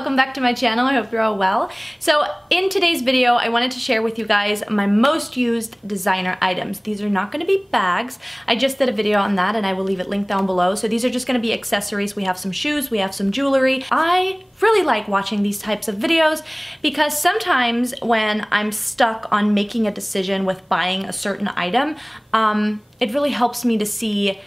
welcome back to my channel. I hope you're all well. So in today's video, I wanted to share with you guys my most used designer items. These are not going to be bags. I just did a video on that and I will leave it linked down below. So these are just going to be accessories. We have some shoes, we have some jewelry. I really like watching these types of videos because sometimes when I'm stuck on making a decision with buying a certain item, it really helps me to see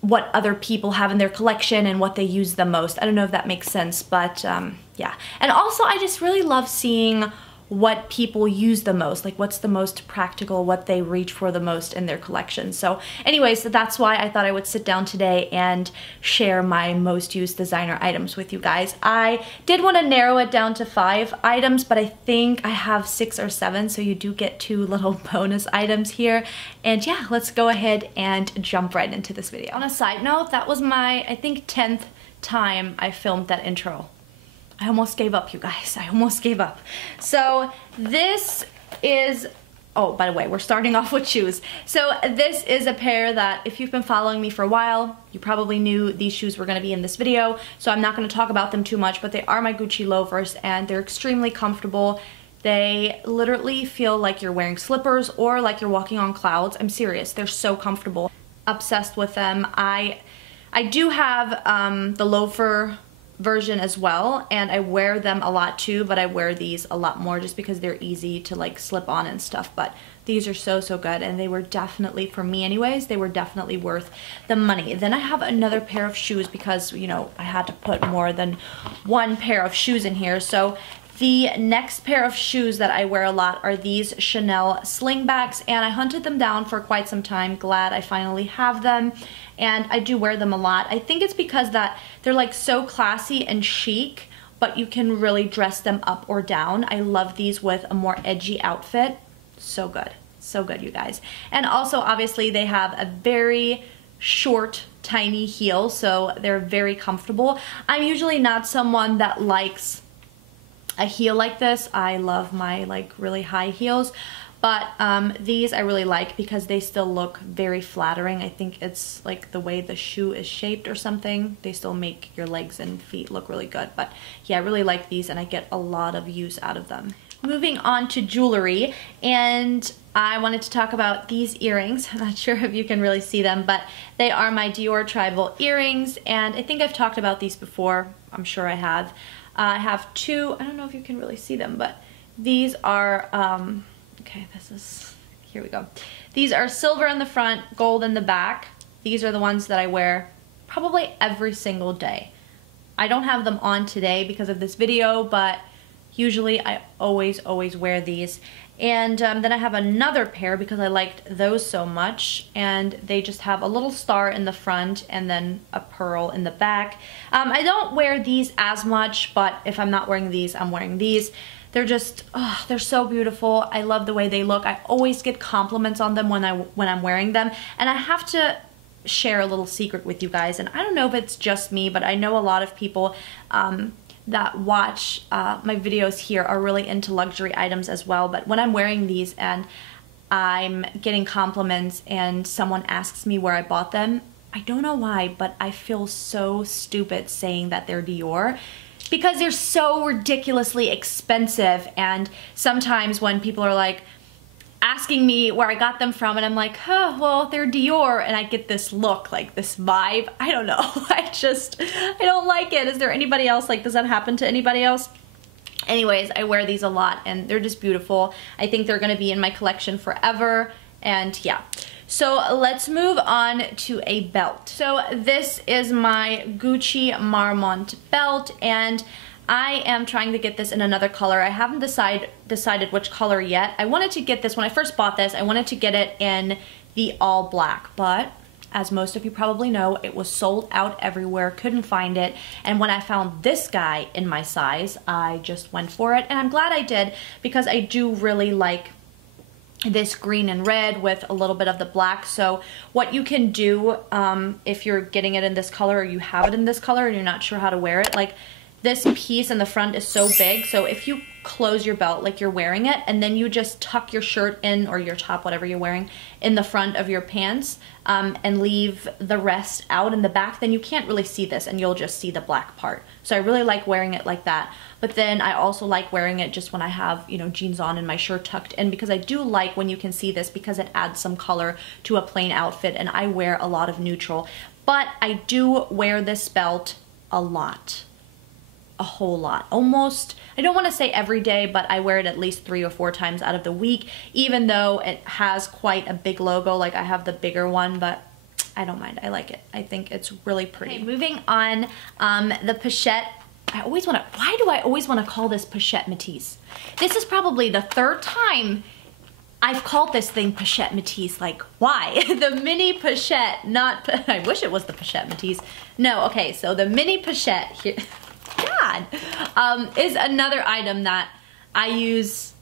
what other people have in their collection and what they use the most. I don't know if that makes sense, but yeah. And also I just really love seeing what people use the most, like what's the most practical, what they reach for the most in their collection. So anyways, that's why I thought I would sit down today and share my most used designer items with you guys. I did want to narrow it down to 5 items, but I think I have 6 or 7, so you do get 2 little bonus items here. And yeah, let's go ahead and jump right into this video. On a side note, that was my, I think, 10th time I filmed that intro. I almost gave up, you guys. I almost gave up. So this is, oh, by the way, we're starting off with shoes. So this is a pair that if you've been following me for a while, you probably knew these shoes were gonna be in this video. So I'm not gonna talk about them too much, but they are my Gucci loafers and they're extremely comfortable. They literally feel like you're wearing slippers or like you're walking on clouds. I'm serious, they're so comfortable. Obsessed with them. I do have the loafer version as well, and I wear them a lot too, but I wear these a lot more just because they're easy to like slip on and stuff. But these are so good, and they were definitely, for me anyways, they were definitely worth the money. Then I have another pair of shoes because, you know, I had to put more than one pair of shoes in here. So the next pair of shoes that I wear a lot are these Chanel slingbacks, and I hunted them down for quite some time. Glad I finally have them, and I do wear them a lot. I think it's because that they're like so classy and chic, but you can really dress them up or down. I love these with a more edgy outfit. So good, you guys. And also obviously they have a very short, tiny heel, so they're very comfortable. I'm usually not someone that likes a heel like this. I love my like really high heels, but these I really like because they still look very flattering. I think it's like the way the shoe is shaped or something. They still make your legs and feet look really good. But yeah, I really like these and I get a lot of use out of them. Moving on to jewelry, and I wanted to talk about these earrings. I'm not sure if you can really see them, but they are my DIOR tribal earrings, and I think I've talked about these before. I'm sure I have. I have 2, I don't know if you can really see them, but these are, okay, here we go. These are silver in the front, gold in the back. These are the ones that I wear probably every single day. I don't have them on today because of this video, but usually I always wear these. And then I have another pair because I liked those so much, and they just have a little star in the front and then a pearl in the back. I don't wear these as much, but if I'm not wearing these, I'm wearing these. They're just, oh, they're so beautiful. I love the way they look. I always get compliments on them when I'm wearing them, and I have to share a little secret with you guys. And I don't know if it's just me, but I know a lot of people that watch my videos here are really into luxury items as well. But when I'm wearing these and I'm getting compliments and someone asks me where I bought them, I don't know why, but I feel so stupid saying that they're DIOR because they're so ridiculously expensive. And sometimes when people are like asking me where I got them from, and I'm like, oh, well, they're DIOR, and I get this look, like this vibe. I don't know. I don't like it. Is there anybody else? Like, does that happen to anybody else? Anyways, I wear these a lot, and they're just beautiful. I think they're gonna be in my collection forever, and yeah. So let's move on to a belt. So this is my Gucci Marmont belt, and I am trying to get this in another color. I haven't decided which color yet. I wanted to get this, when I first bought this, I wanted to get it in the all black, but as most of you probably know, it was sold out everywhere, couldn't find it. And when I found this guy in my size, I just went for it, and I'm glad I did because I do really like this green and red with a little bit of the black. So what you can do if you're getting it in this color or you have it in this color and you're not sure how to wear it, like this piece in the front is so big, so if you close your belt like you're wearing it and then you just tuck your shirt in, or your top, whatever you're wearing, in the front of your pants and leave the rest out in the back, then you can't really see this and you'll just see the black part. So I really like wearing it like that. But then I also like wearing it just when I have, you know, jeans on and my shirt tucked in, because I do like when you can see this, because it adds some color to a plain outfit, and I wear a lot of neutral. But I do wear this belt a lot. A whole lot. Almost, I don't want to say every day, but I wear it at least 3 or 4 times out of the week, even though it has quite a big logo. Like, I have the bigger one, but I don't mind. I like it. I think it's really pretty. Okay, moving on, the pochette. Why do I always want to call this pochette Matisse? This is probably the 3rd time I've called this thing pochette Matisse. Like, why? The mini pochette, not, I wish it was the pochette Matisse. No, okay, so the mini pochette here, God, is another item that I use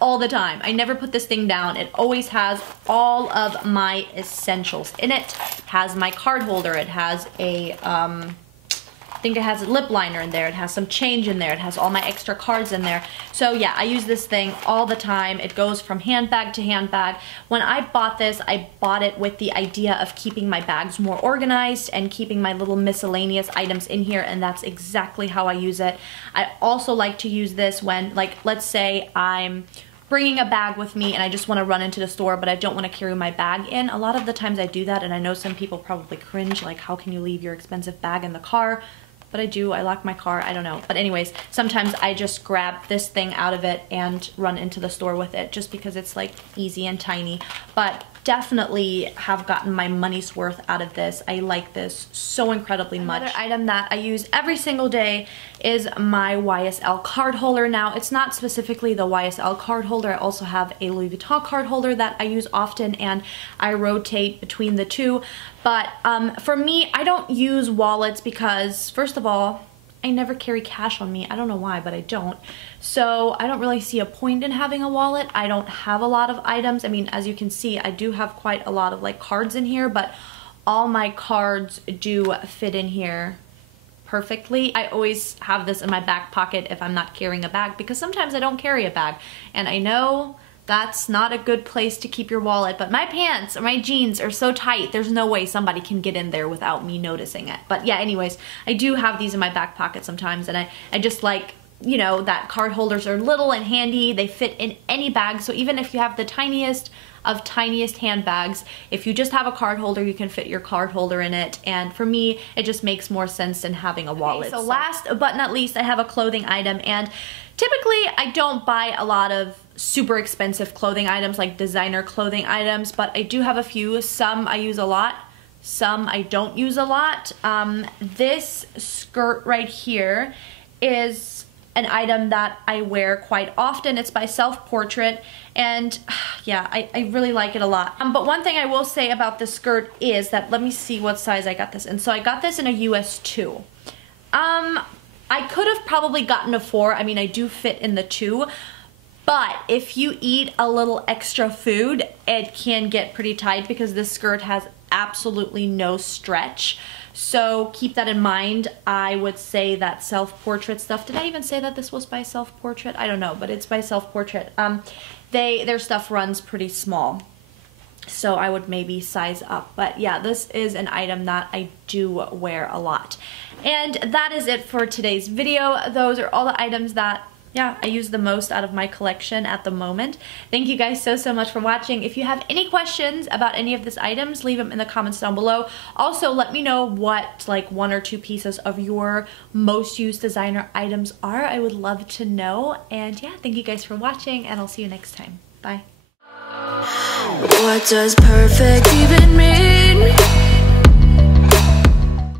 all the time. I never put this thing down. It always has all of my essentials in it. It has my card holder. It has a, I think it has a lip liner in there. It has some change in there. It has all my extra cards in there. So yeah, I use this thing all the time. It goes from handbag to handbag. When I bought this, I bought it with the idea of keeping my bags more organized and keeping my little miscellaneous items in here, and that's exactly how I use it. I also like to use this when, like, let's say I'm bringing a bag with me and I just want to run into the store, but I don't want to carry my bag in. A lot of the times I do that, and I know some people probably cringe, like, how can you leave your expensive bag in the car? But I do, I lock my car, I don't know. But anyways, sometimes I just grab this thing out of it and run into the store with it, just because it's like easy and tiny. But definitely have gotten my money's worth out of this. I like this so incredibly much. Another item that I use every single day is my YSL card holder. Now, it's not specifically the YSL card holder. I also have a Louis Vuitton card holder that I use often, and I rotate between the two. But for me, I don't use wallets because, first of all, I never carry cash on me. I don't know why, but I don't. So I don't really see a point in having a wallet. I don't have a lot of items. I mean, as you can see, I do have quite a lot of like cards in here, but all my cards do fit in here perfectly. I always have this in my back pocket if I'm not carrying a bag, because sometimes I don't carry a bag. And I know that's not a good place to keep your wallet, but my pants or my jeans are so tight, there's no way somebody can get in there without me noticing it. But yeah, anyways, I do have these in my back pocket sometimes, and I just like, you know, that card holders are little and handy. They fit in any bag, so even if you have the tiniest of tiniest handbags, if you just have a card holder, you can fit your card holder in it. And for me, it just makes more sense than having a wallet. Okay, so last but not least, I have a clothing item, and typically I don't buy a lot of super expensive clothing items, like designer clothing items, but I do have a few. Some I use a lot, some I don't use a lot. This skirt right here is an item that I wear quite often. It's by Self Portrait, and yeah, I really like it a lot. But one thing I will say about this skirt is that, let me see what size I got this in. So I got this in a US 2. I could have probably gotten a 4. I mean, I do fit in the 2. But if you eat a little extra food, it can get pretty tight, because this skirt has absolutely no stretch. So keep that in mind. I would say that Self Portrait stuff, did I even say that this was by Self Portrait? I don't know, but it's by Self Portrait. Their stuff runs pretty small, so I would maybe size up. But yeah, this is an item that I do wear a lot. And that is it for today's video. Those are all the items that, yeah, I use the most out of my collection at the moment. Thank you guys so much for watching. If you have any questions about any of these items, leave them in the comments down below. Also, let me know what like 1 or 2 pieces of your most used designer items are. I would love to know. And yeah, thank you guys for watching, and I'll see you next time. Bye. What does perfect even mean?